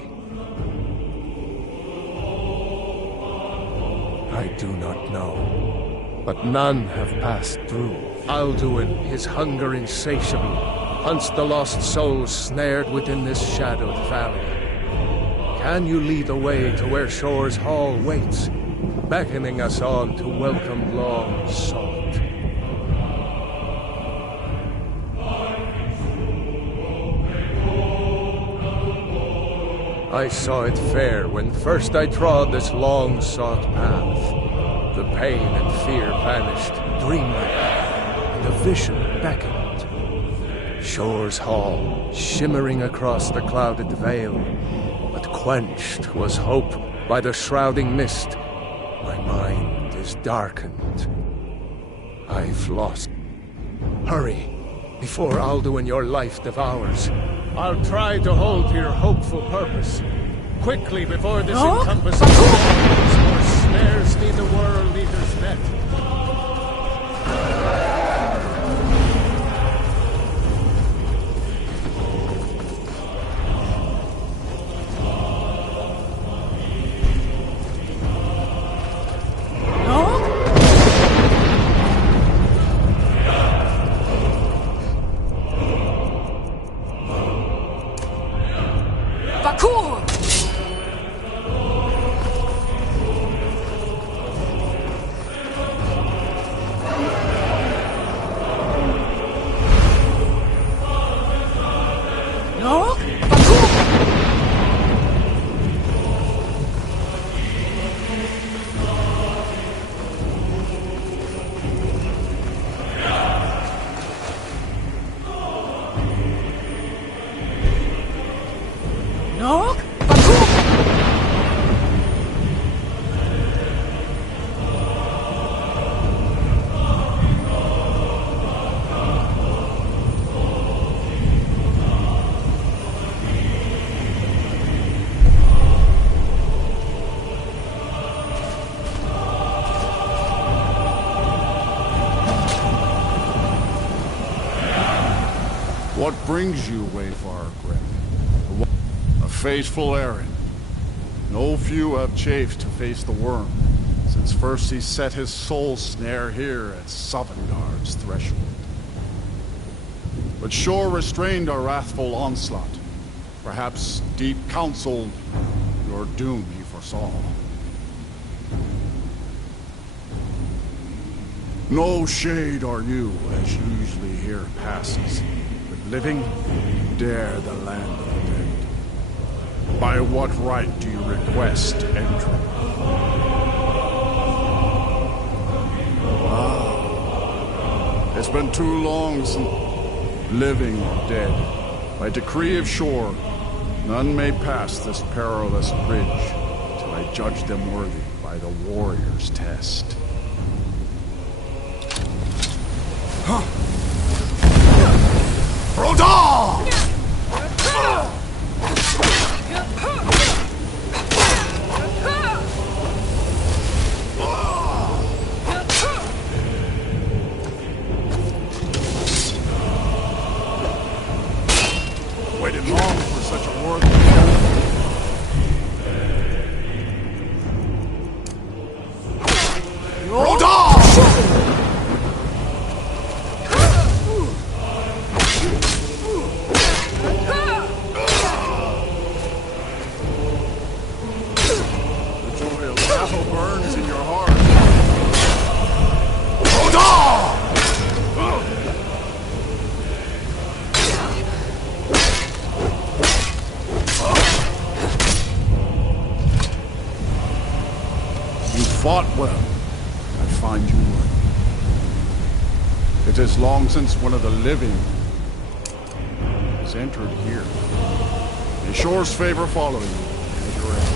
I do not know, but none have passed through. Alduin, his hunger insatiable, hunts the lost souls snared within this shadowed valley. Can you lead the way to where Shore's Hall waits, beckoning us on to welcome long sought? I saw it fair when first I trod this long-sought path. The pain and fear vanished, dreamlike, and a vision beckoned. Shore's Hall, shimmering across the clouded veil, but quenched was hope by the shrouding mist. My mind is darkened. I've lost. Hurry, before Alduin your life devours. I'll try to hold to your hopeful purpose. Quickly, before this encompassing storms or snares thee the world eater's net. What brings you, Wayfarer Grim? A fateful errand. No few have chafed to face the worm, since first he set his soul snare here at Sovngarde's threshold. But Shore restrained our wrathful onslaught. Perhaps deep counseled your doom he foresaw. No shade are you, as usually here passes. Living, dare the land of the dead. By what right do you request entry? It's been too long since living or dead. By decree of Shore, none may pass this perilous bridge till I judge them worthy by the warrior's test. Huh. Rodal! Waited long for such a worthy Rodal! Fought well, I find you worthy. It is long since one of the living has entered here. May Shore's favor follow you as your end.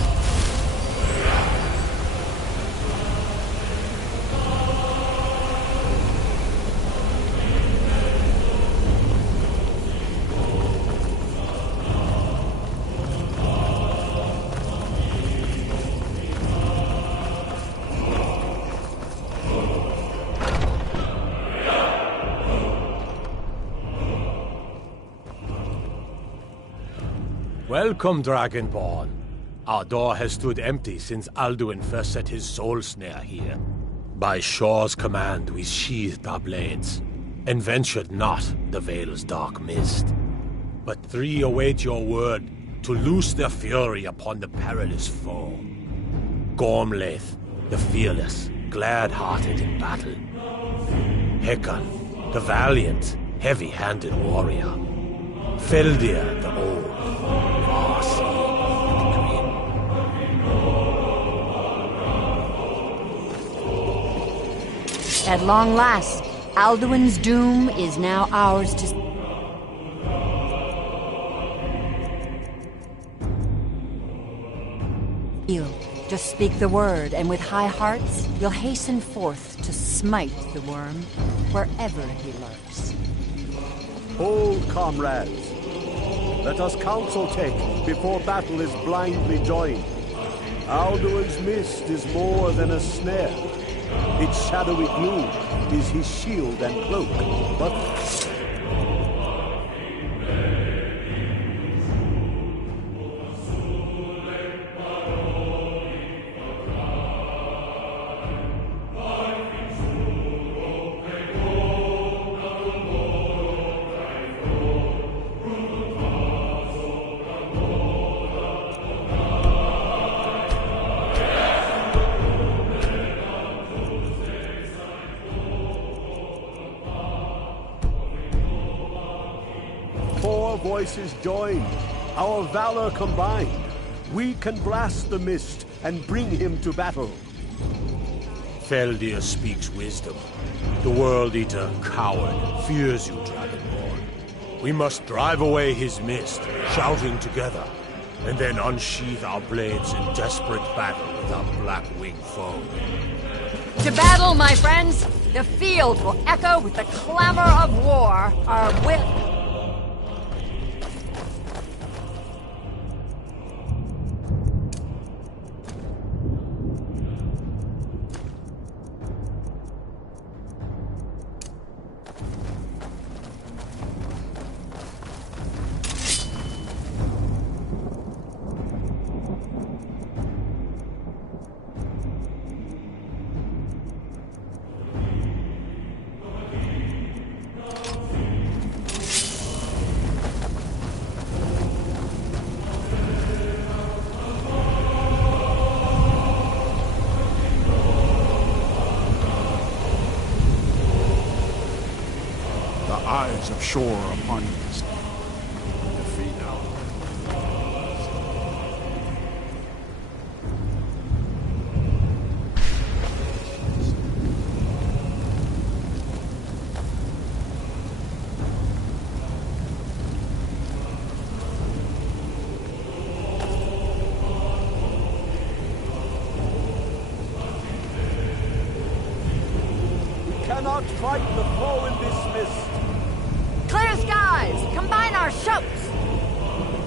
Welcome, Dragonborn. Our door has stood empty since Alduin first set his soul snare here. By Shor's command, we sheathed our blades, and ventured not the Vale's dark mist. But three await your word to loose their fury upon the perilous foe. Gormlaith, the fearless, glad-hearted in battle. Hekon, the valiant, heavy-handed warrior. Feldir, the old, far-seeing and grim. At long last, Alduin's doom is now ours to... Just speak the word, and with high hearts, you'll hasten forth to smite the worm wherever he lurks. Hold, comrades. Let us counsel take before battle is blindly joined. Alduin's mist is more than a snare. Its shadowy gloom is his shield and cloak, but... voices joined, our valor combined, we can blast the mist and bring him to battle. Feldir speaks wisdom. The World Eater, coward, fears you, Dragonborn. We must drive away his mist, shouting together, and then unsheath our blades in desperate battle with our black-winged foe. To battle, my friends! The field will echo with the clamor of war. Our whip... Eyes of Shore upon you this day. Defeat now. We cannot fight the foe in this mist. Clear skies! Combine our shouts!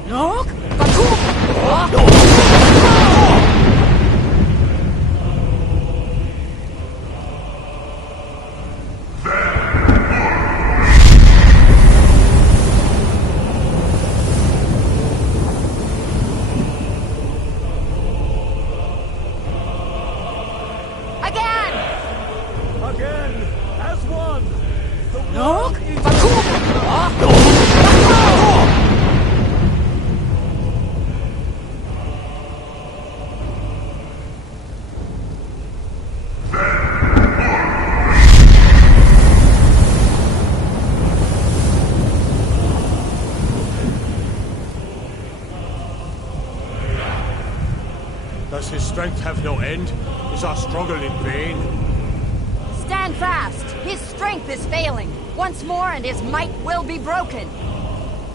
Nok! Again, as one! Nok! Does his strength have no end? Is our struggle in vain? Stand fast! His strength is failing. Once more and his might will be broken.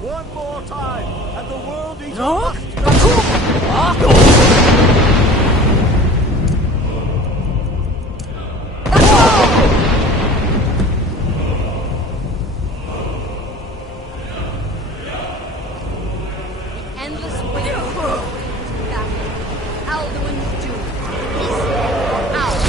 One more time, and the World Eater Nok! The endless wave of battle. Alduin's doom. His or ours.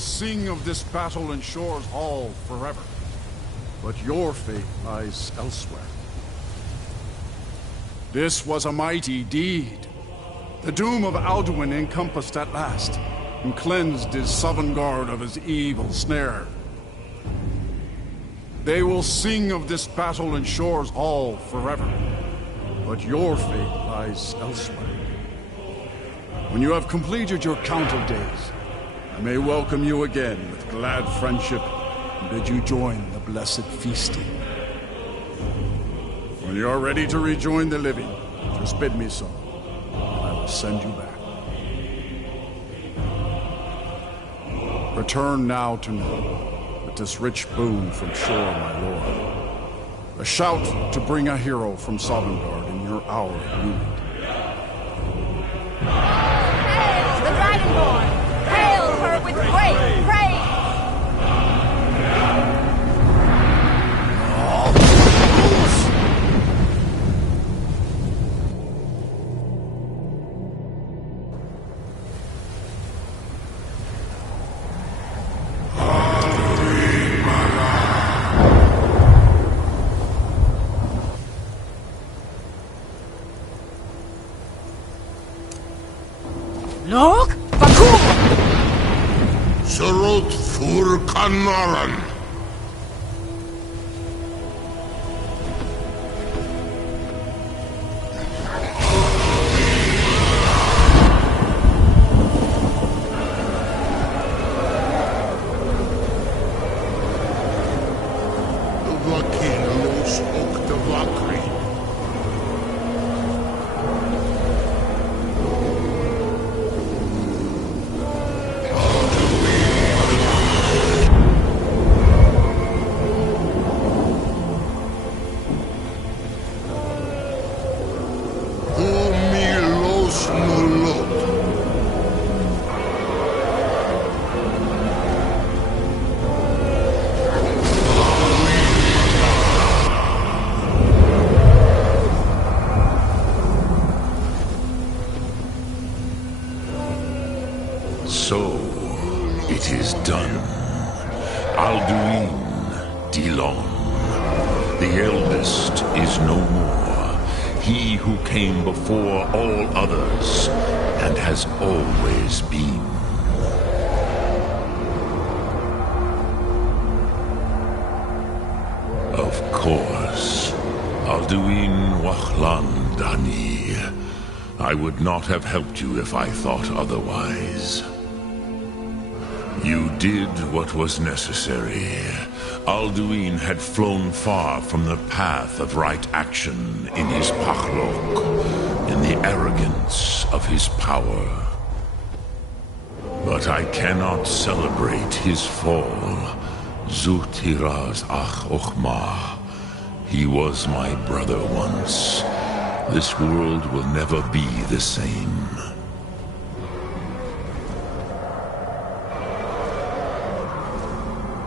sing of this battle in Shore's Hall forever. But your fate lies elsewhere. This was a mighty deed. The doom of Alduin encompassed at last, and cleansed his Sovngarde of his evil snare. They will sing of this battle in Shore's Hall forever, but your fate lies elsewhere. When you have completed your count of days, I may welcome you again with glad friendship and bid you join the blessed feasting. When you are ready to rejoin the living, just bid me so, and I will send you back. Return now to me with this rich boon from Shore, my lord. A shout to bring a hero from Sovngarde in your hour of need. Hail the Dragonborn! Hail her with great praise! Lok Bakum! Surut Fur Kanaran. Vakilos Oktavakri. So, it is done. Alduin Dilon, the eldest, is no more. He who came before all others, and has always been. Of course, Alduin Wachlan Dani. I would not have helped you if I thought otherwise. You did what was necessary. Alduin had flown far from the path of right action in his Pachlok, in the arrogance of his power. But I cannot celebrate his fall. Zutiraz Ach Ochma. He was my brother once. This world will never be the same.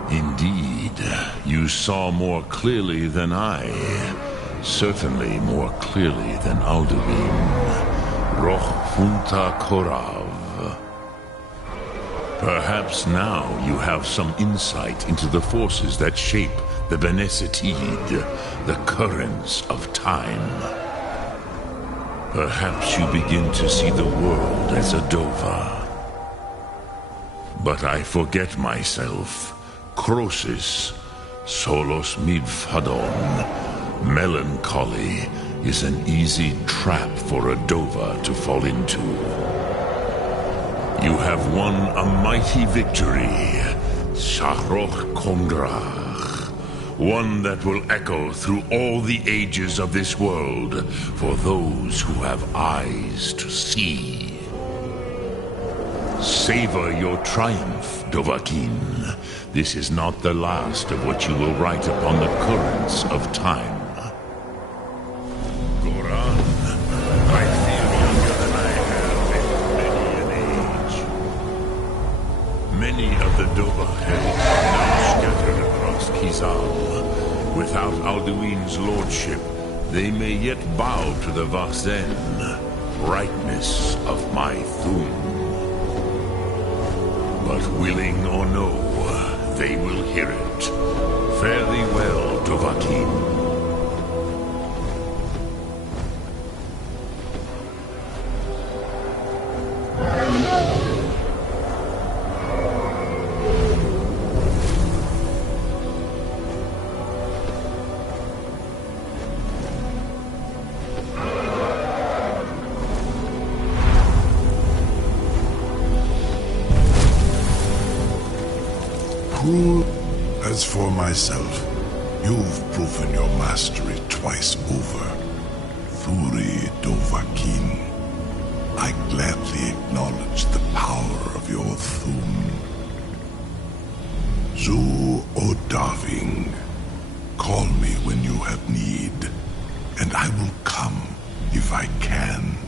Indeed, you saw more clearly than I. Certainly more clearly than Alduin. Roch Funta Korav. Perhaps now you have some insight into the forces that shape the Benesetid, the currents of time. Perhaps you begin to see the world as a Dova. But I forget myself. Crosis, solos midfadon. Melancholy is an easy trap for a Dova to fall into. You have won a mighty victory, Shahroch Kondrach. One that will echo through all the ages of this world for those who have eyes to see. Savor your triumph, Dovahkiin. This is not the last of what you will write upon the currents of time. Goran, I feel younger than I have in many an age. Many of the Dovahkiin are now scattered across Kizal. Without Alduin's lordship, they may yet bow to the Vasen, brightness of my Thum. But willing or no, they will hear it. Fare thee well, Dovahkiin. As for myself, you've proven your mastery twice over. Thuri Dovahkiin, I gladly acknowledge the power of your Thum. Zu Odaving, call me when you have need, and I will come if I can.